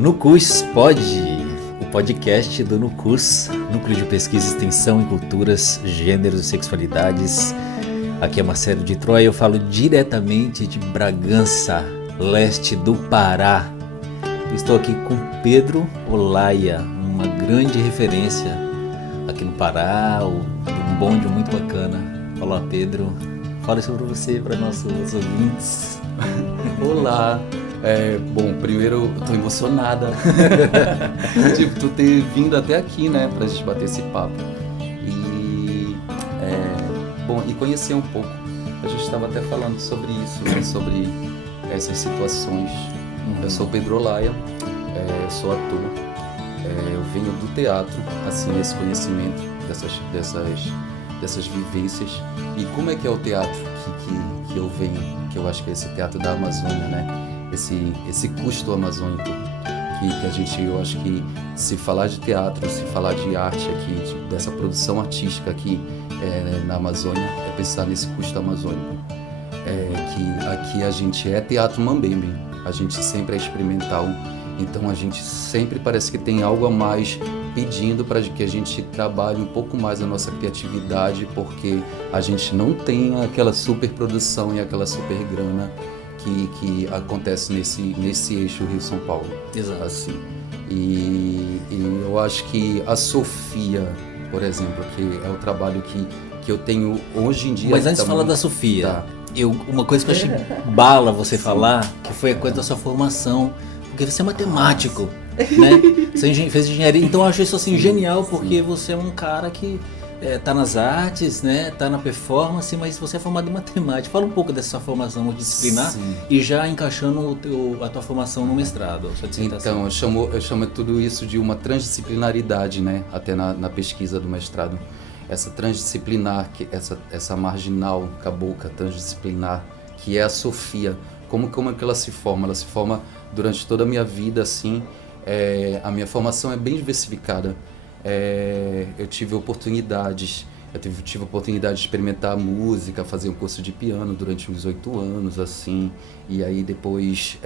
Nucus Pod, o podcast do Nucus, Núcleo de Pesquisa, Extensão em Culturas, Gêneros e Sexualidades. Aqui é Marcelo de Troia, eu falo diretamente de Bragança, leste do Pará. Estou aqui com Pedro Olaya, uma grande referência aqui no Pará, um bonde muito bacana. Olá, Pedro. Fale sobre você para nossos ouvintes. Olá. Bom, primeiro eu tô emocionada tu ter vindo até aqui, né, pra gente bater esse papo e conhecer um pouco. A gente estava até falando sobre isso, né, sobre essas situações. Eu sou Pedro Olaya, sou ator, eu venho do teatro, assim, esse conhecimento dessas vivências. E como é que é o teatro que eu venho, que eu acho que é esse teatro da Amazônia, né? Esse custo amazônico que a gente, eu acho que se falar de teatro, se falar de arte aqui, dessa produção artística aqui na Amazônia, é pensar nesse custo amazônico. Que aqui a gente é teatro mambembe, a gente sempre é experimental, então a gente sempre parece que tem algo a mais pedindo para que a gente trabalhe um pouco mais a nossa criatividade, porque a gente não tem aquela super produção e aquela super grana que acontece nesse eixo Rio-São Paulo. Exato. Assim. E eu acho que a Sofia, por exemplo, que é o trabalho que eu tenho hoje em dia... Mas antes de falar da Sofia, tá. Uma coisa que eu achei bala você falar, que foi a coisa da sua formação, porque você é matemático, né? Você fez engenharia, então eu acho isso assim genial, porque você é um cara que tá nas artes, né? Tá na performance, mas você é formado em matemática. Fala um pouco dessa sua formação multidisciplinar. Sim. E já encaixando a tua formação no mestrado, a sua dissertação. Então, eu chamo tudo isso de uma transdisciplinaridade, né? Até na pesquisa do mestrado. Essa transdisciplinar, essa marginal, cabocla, transdisciplinar, que é a Sofia. Como é que ela se forma? Ela se forma durante toda a minha vida, assim. A minha formação é bem diversificada. Eu tive oportunidades, tive a oportunidade de experimentar música, fazer um curso de piano durante uns 8 anos, assim, e aí depois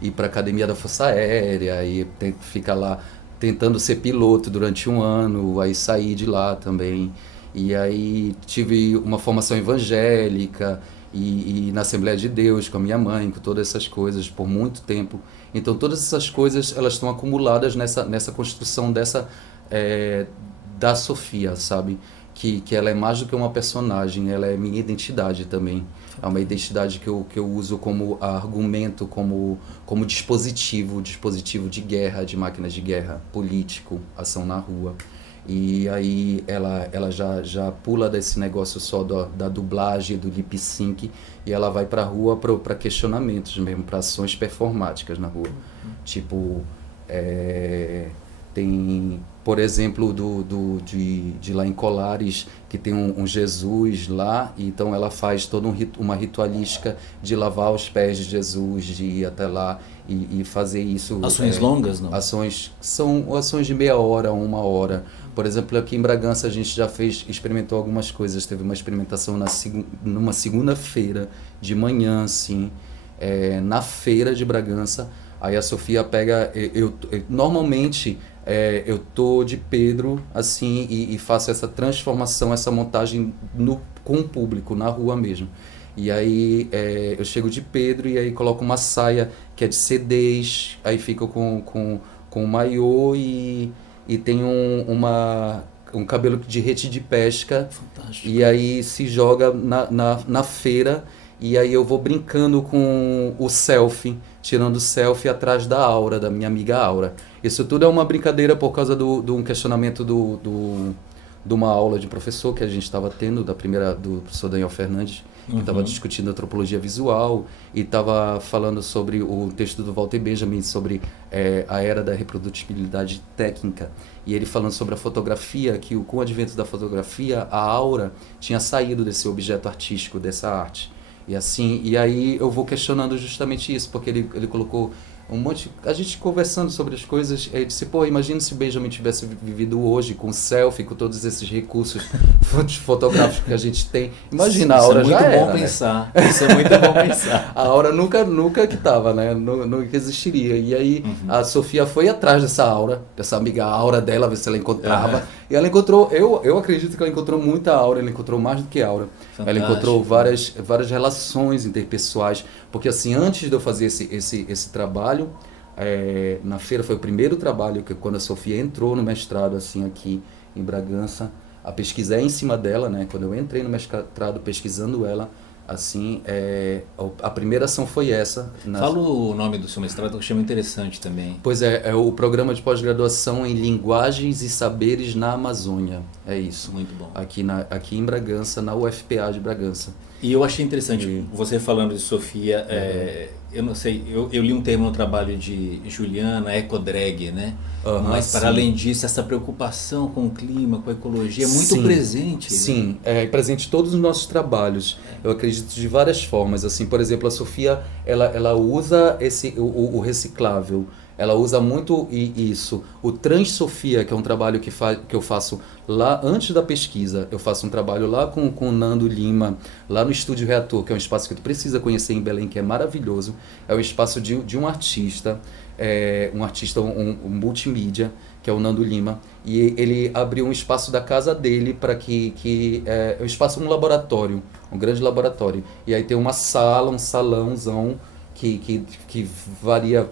ir para a Academia da Força Aérea e ficar lá tentando ser piloto durante 1 ano, aí sair de lá também, e aí tive uma formação evangélica e na Assembleia de Deus com a minha mãe, com todas essas coisas por muito tempo. Então todas essas coisas elas estão acumuladas nessa construção da Sofia, sabe? Que ela é mais do que uma personagem, ela é minha identidade também. É uma identidade que eu uso como argumento, como dispositivo de guerra, de máquinas de guerra, político, ação na rua. E aí ela já pula desse negócio só da dublagem, do lip sync, e ela vai para a rua para questionamentos mesmo, para ações performáticas na rua. Tipo, tem, por exemplo, de lá em Colares, que tem um Jesus lá, e então ela faz toda uma ritualística de lavar os pés de Jesus, de ir até lá e fazer isso. Ações longas, não? São ações de meia hora, 1 hora. Por exemplo, aqui em Bragança a gente já experimentou algumas coisas. Teve uma experimentação numa segunda-feira de manhã, assim, na feira de Bragança. Aí a Sofia pega... Normalmente eu tô de Pedro, assim, e faço essa transformação, essa montagem com o público, na rua mesmo. E aí eu chego de Pedro e aí coloco uma saia que é de CDs, aí fico com um maiô e tem um cabelo de rede de pesca. Fantástico. E aí se joga na feira, e aí eu vou brincando com o selfie, tirando selfie atrás da Aura, da minha amiga Aura. Isso tudo é uma brincadeira por causa de um questionamento de uma aula de professor que a gente estava tendo, do professor Daniel Fernandes, que estava discutindo antropologia visual e estava falando sobre o texto do Walter Benjamin, sobre a era da reprodutibilidade técnica. E ele falando sobre a fotografia, que com o advento da fotografia, a aura tinha saído desse objeto artístico, dessa arte. E aí eu vou questionando justamente isso, porque ele colocou um monte, a gente conversando sobre as coisas, disse, pô, imagina se o Benjamin tivesse vivido hoje com selfie, com todos esses recursos fotográficos que a gente tem. Imagina, a Aura já era, Isso é muito bom pensar. Isso é muito bom pensar. A Aura nunca que tava, né? Nunca existiria. E aí a Sofia foi atrás dessa Aura, dessa amiga Aura dela, ver se ela encontrava. E ela encontrou, eu acredito que ela encontrou muita Aura, ela encontrou mais do que Aura. Fantástico. Ela encontrou várias relações interpessoais. Porque assim, antes de eu fazer esse trabalho, na feira foi o primeiro trabalho que quando a Sofia entrou no mestrado assim aqui em Bragança, a pesquisa é em cima dela, né? Quando eu entrei no mestrado pesquisando ela, assim, a primeira ação foi essa. Fala o nome do seu mestrado, que eu achei muito interessante também. Pois é o programa de pós-graduação em Linguagens e Saberes na Amazônia. É isso. Muito bom. Aqui em Bragança, na UFPA de Bragança. E eu achei interessante, você falando de Sofia, eu não sei, eu li um termo no trabalho de Juliana, ecodrag, né? Mas para além disso, essa preocupação com o clima, com a ecologia é muito presente. Sim, né? É presente em todos os nossos trabalhos. Eu acredito de várias formas. Assim, por exemplo, a Sofia, ela usa o reciclável. Ela usa muito isso. O Trans-Sofia, que é um trabalho que eu faço lá antes da pesquisa. Eu faço um trabalho lá com o Nando Lima, lá no Estúdio Reator, que é um espaço que tu precisa conhecer em Belém, que é maravilhoso. É o espaço de um artista, um multimídia, que é o Nando Lima. E ele abriu um espaço da casa dele para que é um espaço, um laboratório, um grande laboratório. E aí tem uma sala, um salãozão que varia,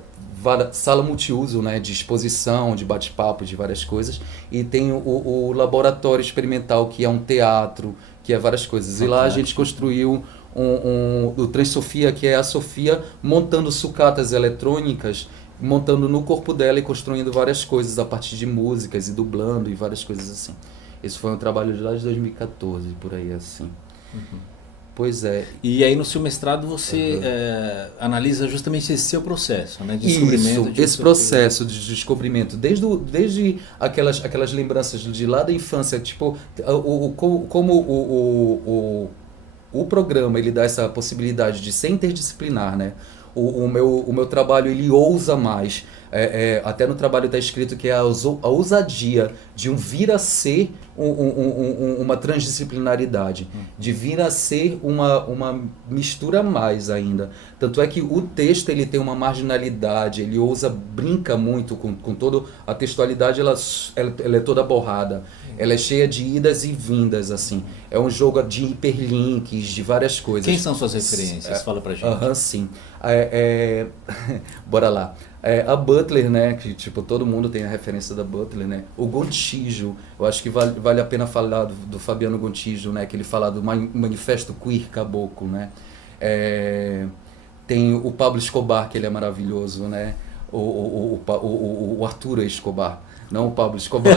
sala multiuso, né, de exposição, de bate-papo, de várias coisas, e tem o laboratório experimental, que é um teatro, que é várias coisas. E lá a gente construiu o Trans-Sofia, que é a Sofia montando sucatas eletrônicas, montando no corpo dela e construindo várias coisas a partir de músicas e dublando e várias coisas assim. Esse foi um trabalho de lá de 2014, por aí assim. Pois é. E aí no seu mestrado você analisa justamente esse seu processo, né? De descobrimento. Isso, esse processo de descobrimento, desde aquelas lembranças de lá da infância, tipo, como o programa ele dá essa possibilidade de ser interdisciplinar, né? O meu trabalho ele ousa mais. Até no trabalho está escrito que é a ousadia de vir a ser uma transdisciplinaridade, de vir a ser uma mistura a mais ainda. Tanto é que o texto ele tem uma marginalidade, ele brinca muito com toda a textualidade, ela é toda borrada, ela é cheia de idas e vindas, assim. É um jogo de hiperlinks, de várias coisas. Quem são suas referências? Fala pra gente. Sim. Bora lá. A Butler, né, que tipo, todo mundo tem a referência da Butler, né? O Gontijo, eu acho que vale a pena falar do Fabiano Gontijo, né, que ele fala do Manifesto Queer Caboclo, né? Tem o Pablo Escobar, que ele é maravilhoso, né? O Arturo Escobar, não o Pablo Escobar.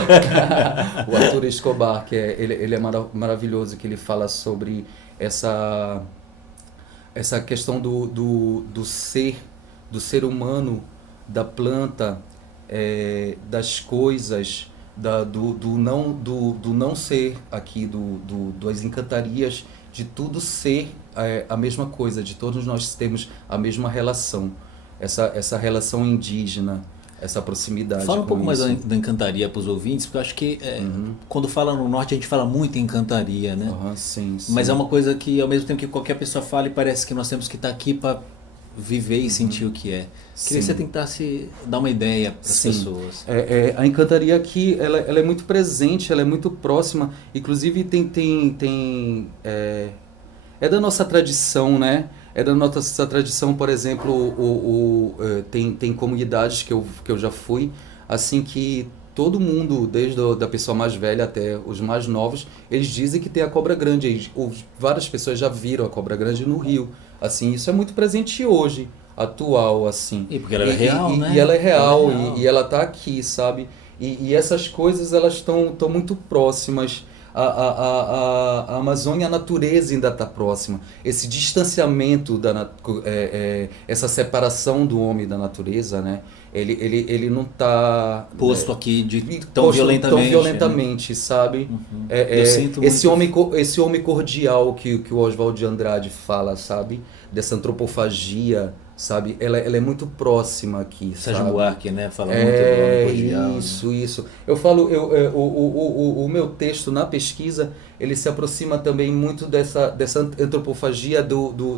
O Arturo Escobar, que ele é maravilhoso, que ele fala sobre essa questão do ser humano, da planta, das coisas, do não ser aqui, das encantarias, de tudo ser a mesma coisa, de todos nós temos a mesma relação, essa relação indígena, essa proximidade. Fala um pouco mais da encantaria para os ouvintes, porque eu acho que quando fala no norte a gente fala muito em encantaria, né? Sim. Mas é uma coisa que ao mesmo tempo que qualquer pessoa fala e parece que nós temos que estar aqui para viver e sentir o que é. Queria que você tentasse dar uma ideia para as pessoas. A encantaria aqui, ela é muito presente, ela é muito próxima, inclusive é da nossa tradição, né? É da nossa tradição, por exemplo, tem comunidades que eu já fui, assim que todo mundo, desde da pessoa mais velha até os mais novos, eles dizem que tem a cobra grande. Várias pessoas já viram a cobra grande no Rio. Assim, isso é muito presente hoje, atual, assim. E porque ela é real, né? E ela é real, e ela está aqui, sabe? E essas coisas, elas estão muito próximas. A Amazônia, a natureza ainda está próxima. Esse distanciamento, essa separação do homem e da natureza, né? Ele não está posto aqui tão violentamente, né? Sabe? Eu sinto esse homem cordial que o Oswald de Andrade fala, sabe? Dessa antropofagia sabe? Ela é muito próxima aqui, Sérgio sabe? Buarque, né? Fala muito do homem cordial. Isso. Eu falo, o meu texto na pesquisa, ele se aproxima também muito dessa antropofagia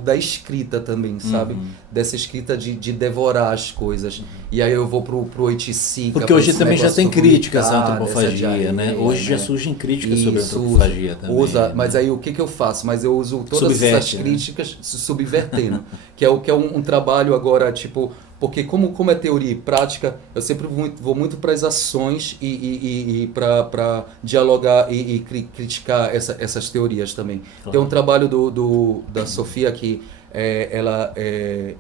da escrita também, sabe? Dessa escrita de devorar as coisas. E aí eu vou pro Oiticica. Porque hoje também já tem críticas à antropofagia, né? Hoje já surgem críticas sobre a antropofagia também. Mas aí o que eu faço? Mas eu uso todas essas críticas subvertendo. que é um trabalho agora, tipo... Porque como é teoria e prática, eu sempre vou muito para as ações e para dialogar e criticar essas teorias também. Claro. Tem um trabalho da Sofia que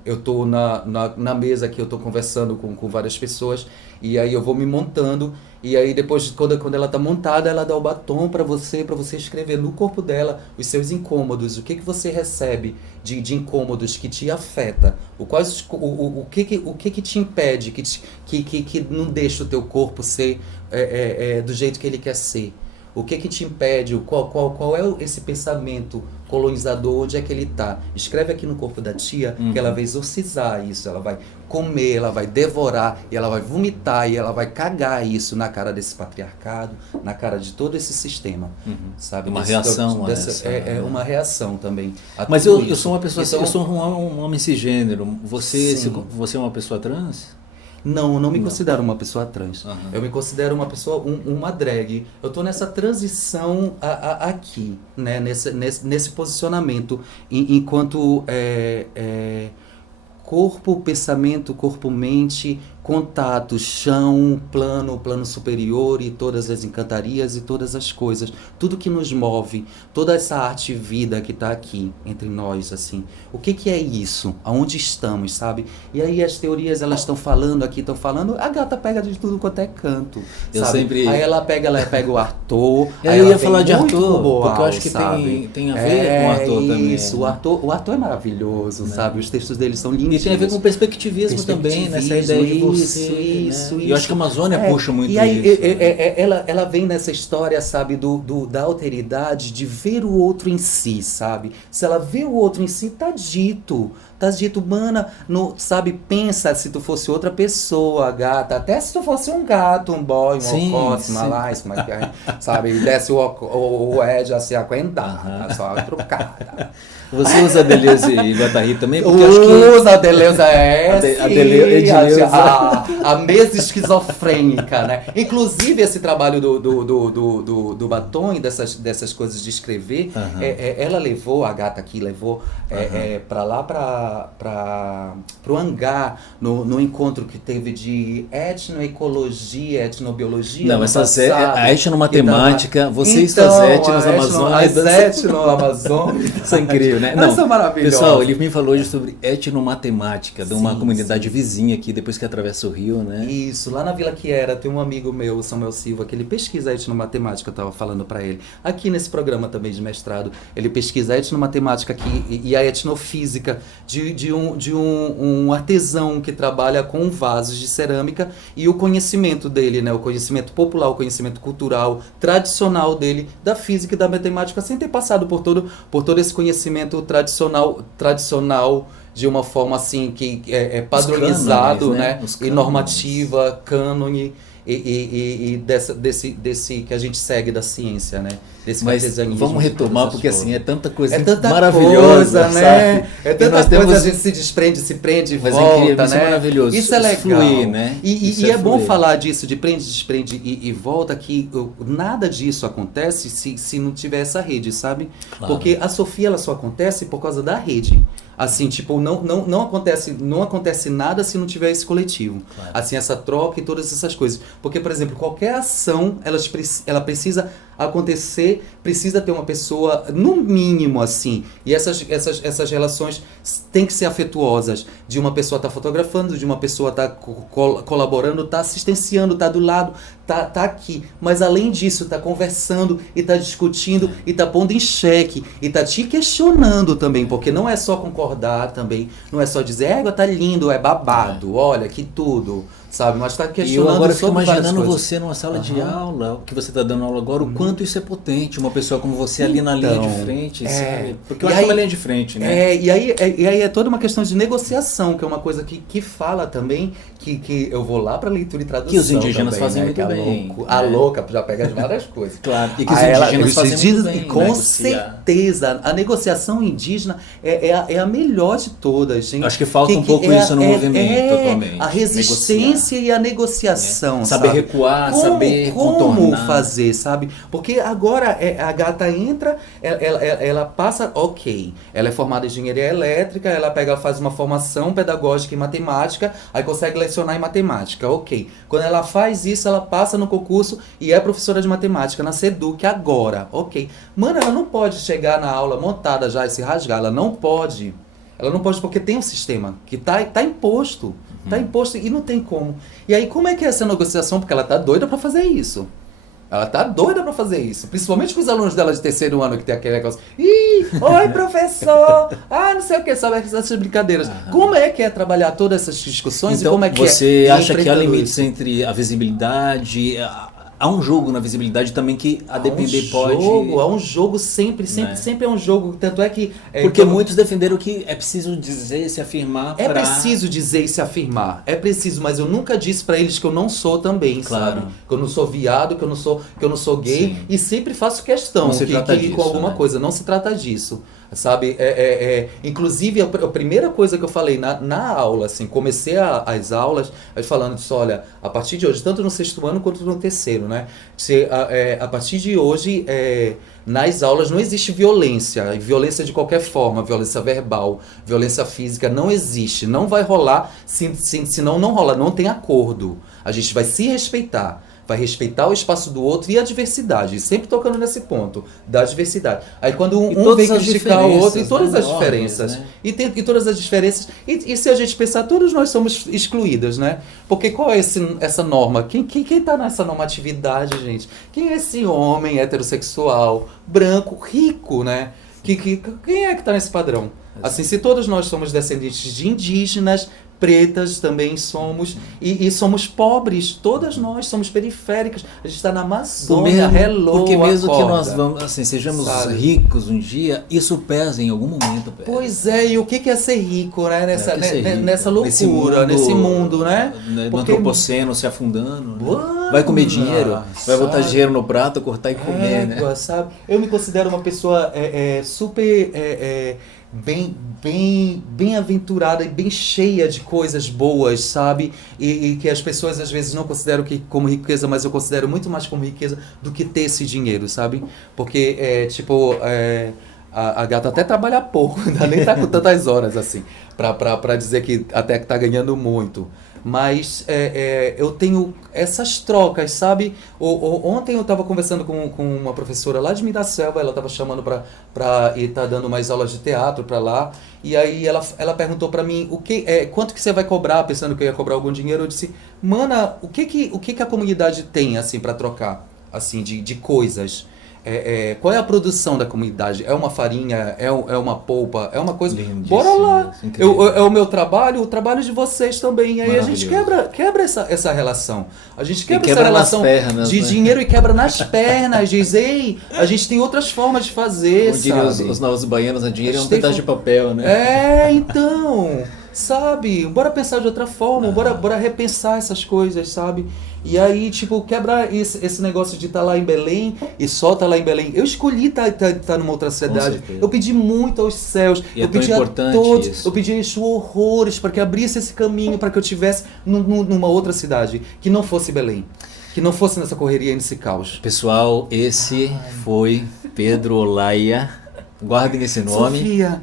eu estou na mesa que eu estou conversando com várias pessoas e aí eu vou me montando e aí depois quando ela está montada ela dá o batom para você escrever no corpo dela os seus incômodos, o que você recebe de incômodos que te afeta, o que te impede, que não deixa o teu corpo ser do jeito que ele quer ser. O que te impede? Qual é esse pensamento colonizador? Onde é que ele está? Escreve aqui no corpo da tia que ela vai exorcizar isso, ela vai comer, ela vai devorar, e ela vai vomitar, e ela vai cagar isso na cara desse patriarcado, na cara de todo esse sistema. Sabe? Uma reação. É uma reação também. Mas eu sou uma pessoa, então, eu sou um homem cisgênero. Você é uma pessoa trans? Não me considero uma pessoa trans. Eu me considero uma pessoa, uma drag. Eu estou nessa transição aqui, né? Nesse posicionamento, enquanto corpo, pensamento, corpo-mente, contato, chão, plano superior e todas as encantarias e todas as coisas. Tudo que nos move, toda essa arte e vida que está aqui entre nós, assim. O que é isso? Aonde estamos, sabe? E aí as teorias, elas estão falando, a gata pega de tudo quanto é canto, sabe? Aí ela pega o Arthur. Eu ia falar de Arthur, porque eu acho que tem a ver com o Arthur também. Isso, o Arthur é maravilhoso, sabe? Os textos dele são lindos. E tem a ver com perspectivismo também, nessa ideia de você. Isso. E eu acho que a Amazônia puxa muito isso. E aí ela vem nessa história, sabe, da alteridade de ver o outro em si, sabe? Se ela vê o outro em si, tá dito, mana, sabe, pensa se tu fosse outra pessoa, gata, até se tu fosse um gato, um boy, um ocote, malais, como é que é, sabe, e desse o Ed a se aguentar, só trocada. Você usa Deleuze e Guattari também? Porque usa a Deleuze, a mesa esquizofrênica, né? Inclusive esse trabalho do batom e dessas coisas de escrever, ela levou, a gata aqui levou para lá, pro hangar, no encontro que teve de etnoecologia, etnobiologia. Não, a etnomatemática, você e suas etnos amazônicas. As etnoamazônicas. Isso é incrível, né? Não, isso é maravilhoso. Pessoal, ele me falou hoje sobre etnomatemática, de uma comunidade vizinha aqui, depois que atravessa o rio, né? Isso, lá na Vila Quiera tem um amigo meu, o Samuel Silva, que ele pesquisa etnomatemática, eu estava falando para ele. Aqui nesse programa também de mestrado, ele pesquisa a etnomatemática aqui e a etnofísica de um artesão que trabalha com vasos de cerâmica e o conhecimento dele, né? O conhecimento popular, o conhecimento cultural, tradicional dele, da física e da matemática, sem ter passado por todo esse conhecimento tradicional de uma forma assim que é padronizado, né? E normativa, cânone e desse que a gente segue da ciência, né? Desse artesanismo. Vamos retomar, porque assim, é tanta coisa maravilhosa, né? É tanta coisa, a gente se desprende, se prende e volta, né? Isso é maravilhoso. Isso é legal. Fluir, né? E é bom falar disso, de prende, desprende e volta, que nada disso acontece se não tiver essa rede, sabe? Claro. Porque a Sofia, ela só acontece por causa da rede. Assim, tipo, não acontece nada se não tiver esse coletivo. Claro. Assim, essa troca e todas essas coisas. Porque, por exemplo, qualquer ação, ela precisa acontecer, precisa ter uma pessoa, no mínimo, assim. E essas relações têm que ser afetuosas. De uma pessoa estar fotografando, de uma pessoa estar colaborando, estar assistenciando, estar do lado, tá aqui, mas além disso tá conversando e tá discutindo e tá pondo em xeque e tá te questionando também, porque não é só concordar também, não é só dizer, égua, tá lindo, é babado, olha que tudo, sabe, mas tá E eu questionando agora fico sobre várias imaginando coisas. você numa sala de aula, que você está dando aula agora, o quanto isso é potente, uma pessoa como você ali na linha de frente, sabe? Porque eu acho que é uma linha de frente, né? E aí é toda uma questão de negociação, que é uma coisa que fala também, que eu vou lá para leitura e tradução. Que os indígenas também, fazem né? muito que bem. A louca já pega de várias coisas. Claro, e que os indígenas fazem muito bem. Com certeza, a negociação indígena é a melhor de todas, gente. Acho que falta um pouco isso no movimento atualmente. A resistência e a negociação, saber sabe? recuar, saber contornar. Como fazer, sabe? Porque agora a gata entra, ela passa, ok, ela é formada em engenharia elétrica, ela faz uma formação pedagógica em matemática, aí consegue lecionar em matemática, ok. Quando ela faz isso, ela passa no concurso e é professora de matemática na SEDUC agora, ok. Mano, ela não pode chegar na aula montada já e se rasgar, ela não pode. Ela não pode porque tem um sistema que tá imposto. Tá imposto e não tem como. E aí, como é que é essa negociação? Porque ela tá doida pra fazer isso. Ela tá doida pra fazer isso. Principalmente com os alunos dela de terceiro ano, que tem aquele negócio. Ih, oi, professor! Ah, não sei o que, sabe essas brincadeiras. Como é que é trabalhar todas essas discussões então, e como é que você acha que há limites isso? entre a visibilidade... Há um jogo na visibilidade também que, a depender, pode... Há um jogo sempre é um jogo. Tanto é que... Porque muitos defenderam que é preciso dizer, se afirmar É preciso dizer e se afirmar. É preciso, mas eu nunca disse pra eles que eu não sou também, claro. sabe? Que eu não sou viado, que eu não sou gay. Sim. E sempre faço questão Não se trata que disso, com alguma né? coisa. Não se trata disso. Sabe? Inclusive, a primeira coisa que eu falei na aula, assim, comecei as aulas falando disso, olha, a partir de hoje, tanto no sexto ano quanto no terceiro, né? A partir de hoje, nas aulas não existe violência de qualquer forma, violência verbal, violência física, não existe, não vai rolar, senão não rola, não tem acordo. A gente vai se respeitar. Vai respeitar o espaço do outro e a diversidade. Sempre tocando nesse ponto, da diversidade. Aí quando um vem criticar o outro, e todas as diferenças. Né? E todas as diferenças. E se a gente pensar, todos nós somos excluídas, né? Porque qual é essa norma? Quem tá nessa normatividade, gente? Quem é esse homem heterossexual, branco, rico, né? Quem é que tá nesse padrão? Assim, se todos nós somos descendentes de indígenas, pretas também somos, e somos pobres, todas nós somos periféricas, a gente está na Amazônia, porque mesmo acorda, que nós vamos, assim, sejamos ricos um dia, isso pesa em algum momento. Pesa. Pois é, e o que é ser rico, né? Nessa loucura, nesse mundo, né? No antropoceno se afundando, né? Vai comer dinheiro, vai botar dinheiro no prato, cortar e comer, né? Sabe? Eu me considero uma pessoa super... bem aventurada e bem cheia de coisas boas, sabe? E que as pessoas às vezes não consideram como riqueza, mas eu considero muito mais como riqueza do que ter esse dinheiro, sabe? Porque, a gata até trabalha pouco, ainda nem tá com tantas horas assim, pra dizer que até que tá ganhando muito. Mas eu tenho essas trocas, sabe? Ontem eu estava conversando com uma professora lá de Miraselva, ela estava chamando para ir tá dando mais aulas de teatro para lá, e aí ela perguntou para mim quanto que você vai cobrar, pensando que eu ia cobrar algum dinheiro. Eu disse, mana, o que a comunidade tem assim para trocar, assim, de coisas? Qual é a produção da comunidade? É uma farinha? É uma polpa? É uma coisa... Bora lá! É o meu trabalho, o trabalho de vocês também. E aí a gente quebra essa relação. A gente quebra essa relação pernas, de dinheiro e quebra nas pernas. Diz, ei, a gente tem outras formas de fazer, sabe? Os novos baianos, a dinheiro é um pedaço de papel, né? Então... Sabe? Bora pensar de outra forma, bora repensar essas coisas, sabe? E aí, tipo, quebra esse negócio de estar lá em Belém e só estar lá em Belém. Eu escolhi estar numa outra cidade. Eu pedi muito aos céus. E eu pedi a todos. Isso. Eu pedi a Exu horrores para que abrisse esse caminho, para que eu tivesse numa outra cidade que não fosse Belém. Que não fosse nessa correria, nesse caos. Pessoal, esse foi Pedro Olaya. Guardem esse nome.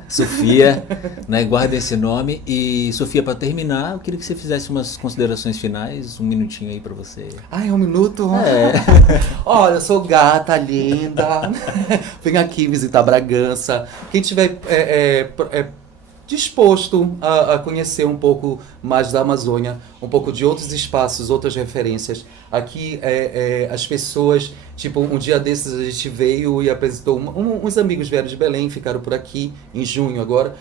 Sofia, né? Guardem esse nome. E, Sofia, para terminar, eu queria que você fizesse umas considerações finais, um minutinho aí para você. Ai, 1 minuto? Olha, eu sou gata, linda. Vem aqui visitar Bragança. Quem tiver disposto a conhecer um pouco mais da Amazônia, um pouco de outros espaços, outras referências. Aqui as pessoas, tipo, um dia desses a gente veio e apresentou, uns amigos vieram de Belém, ficaram por aqui em junho agora,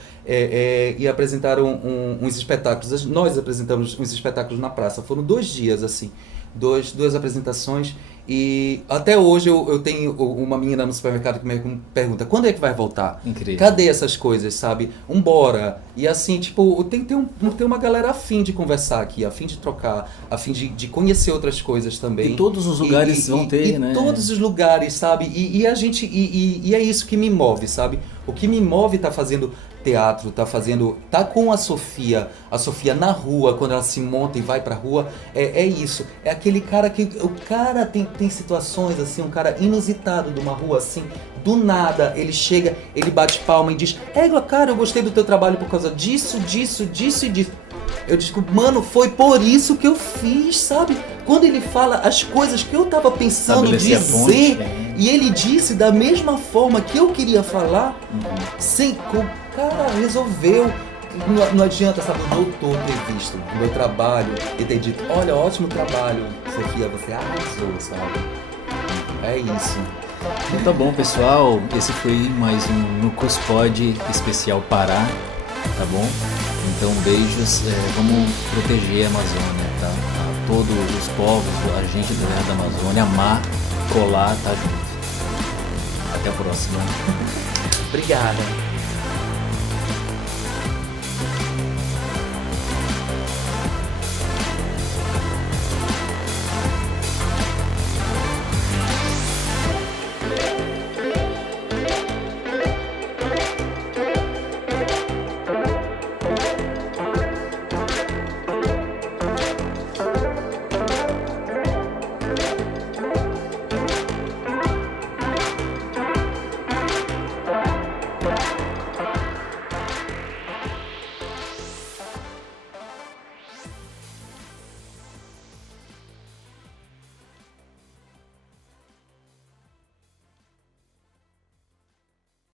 e apresentaram uns espetáculos. Nós apresentamos uns espetáculos na praça, foram 2 dias assim, duas apresentações. E até hoje eu tenho uma menina no supermercado que me pergunta: quando é que vai voltar? Incrível. Cadê essas coisas, sabe? Vambora. E assim, tipo, tem que ter uma galera a fim de conversar aqui, a fim de trocar, a fim de conhecer outras coisas também. E todos os lugares vão ter, né? Todos os lugares, sabe? E a gente, e é isso que me move, sabe? O que me move tá fazendo teatro, tá com a Sofia na rua, quando ela se monta e vai pra rua, é isso, é aquele cara que, o cara tem situações assim, um cara inusitado de uma rua assim, do nada, ele chega, ele bate palma e diz: cara, eu gostei do teu trabalho por causa disso e disso. Eu digo: mano, foi por isso que eu fiz, sabe? Quando ele fala as coisas que eu tava pensando dizer, e ele disse da mesma forma que eu queria falar, o cara resolveu. Não adianta, sabe, o doutor ter visto o meu trabalho e ter dito: olha, ótimo trabalho, Sofia, você arrasou, sabe? É isso. Então tá bom, pessoal, esse foi mais um No Cus Pod especial Pará, tá bom? Então beijos, vamos proteger a Amazônia, tá? A todos os povos, a gente da Amazônia, amar, colar, tá junto. Até a próxima. Obrigada.